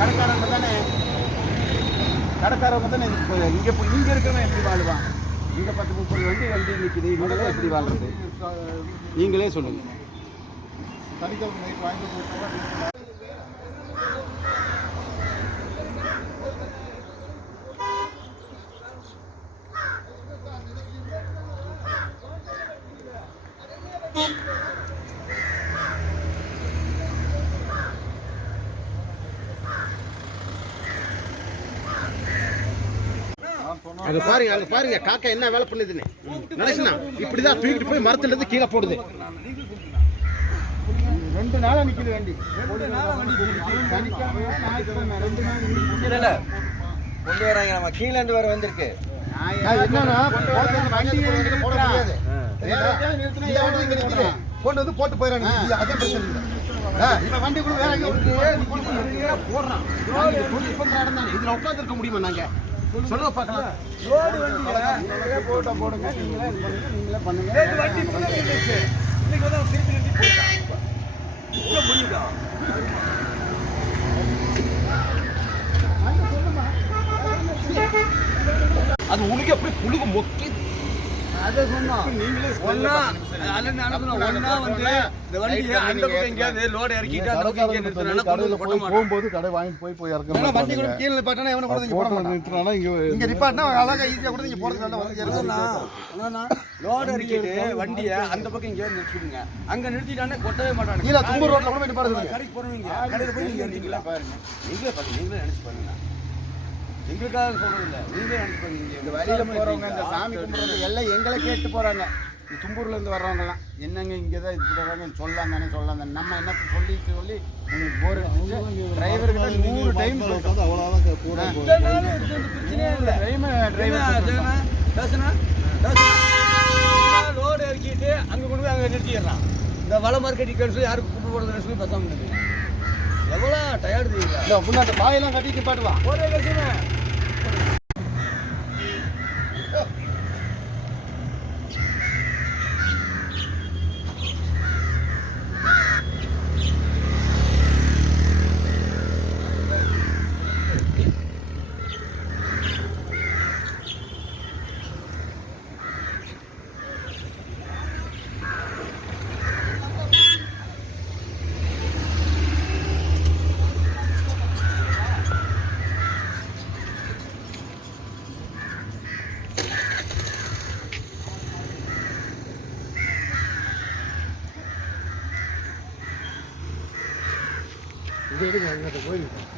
கடைக்காரங்க தானே இங்கே இருக்கிறவன் எப்படி வாழ்வான்? இங்கே 10-30 வண்டி நிற்குது, இவங்களாம் எப்படி வாழ்றது? நீங்களே சொல்லுங்கள். சனிக்கிழமை நைட் வாங்கிட்டு போயிட்டோம்னா அங்க பாருங்க காக்கா என்ன வேலை பண்ணுதுன்னு நினைச்சுனா இப்படிதான் தூக்கிட்டு போய் மரத்துல இருந்து கீழே போடுது. 2 நாளா நிக்குது வண்டி. 2 நாளா வண்டி கொண்டு வராங்க. நம்ம கீழே இருந்து வர வந்திருக்கு. என்னன்னா கொண்டு வந்து போட்டு போயிடறாங்க. அதே பிரச்சனை இல்லை. இவன் வண்டி கூட வேற போடுறான். இதுல உட்கார்ந்து இருக்க முடியுமா? நாங்க சொல்லுங்க பார்க்கலாம். போடுங்க நீங்களே பண்ணுங்க. அது உனக்கு எப்படி புழுகு மொக்கி அதை சொன்னோம். ஒன்னா வந்து இந்த வண்டியை அந்த பக்கம் எங்கேயாவது லோடு இறக்கிட்டு அந்த பக்கம் எங்கேயாவது நிறுத்தினா போகும்போது கடை வாங்கிட்டு போய் இறக்கணும். வண்டி கூட கீழே நிப்பாட்டினா எவனை கூட நிறுத்தினா இங்க நிப்பாட்டினா அழகா ஈஸியா கூட இங்க போறதுக்கு லோடு இறக்கிட்டு வண்டியை அந்த பக்கம் எங்கேயாவது நிறுத்திடுங்க. அங்க நிறுத்திட்டானே கொட்டவே மாட்டாங்க. கீழே தும்பூர் ரோட்ல கூட போய் நிப்பாடுங்க. கடைக்கு போறவங்க கடையில் போய் நீங்க நீங்களே பாருங்க. நீங்களே நினைச்சு பாருங்க. எங்களுக்காக சொல்றது இல்லை, நீங்களே நினைச்சு பாருங்க. இந்த வழியில போறவங்க இந்த சாமி கும்பிடுறது எல்லாம் எங்களை கேட்டு போறாங்க. தும்பூர்ல இருந்து வர்றவங்கலாம் என்னங்க இங்கதான் இது போடுறாங்கன்னு சொல்லலாம் தானே. நம்ம என்ன சொல்லி போர் டிரைவர் கிட்ட 100 டைம் சொல்லிட்டோம். அவ்வளோதான் கூட பிரச்சனையே இல்லை. ரோடு இறக்கிட்டு அங்கே கொண்டு போய் அங்கே நிறுத்திடுறான். இந்த வள மார்க்கெட்டிங் சொல்லி யாருக்கு கூப்பிட்டு போடுறதுன்னு சொல்லி பேசாமல் இருக்கு. எவ்வளோ டயர்டு தெரியுங்களா? முன்னாடி பாயெல்லாம் கட்டிட்டு பாட்டுவான். ஒரே கட்சியுமே இது எடுங்க, போயிருக்கோம்.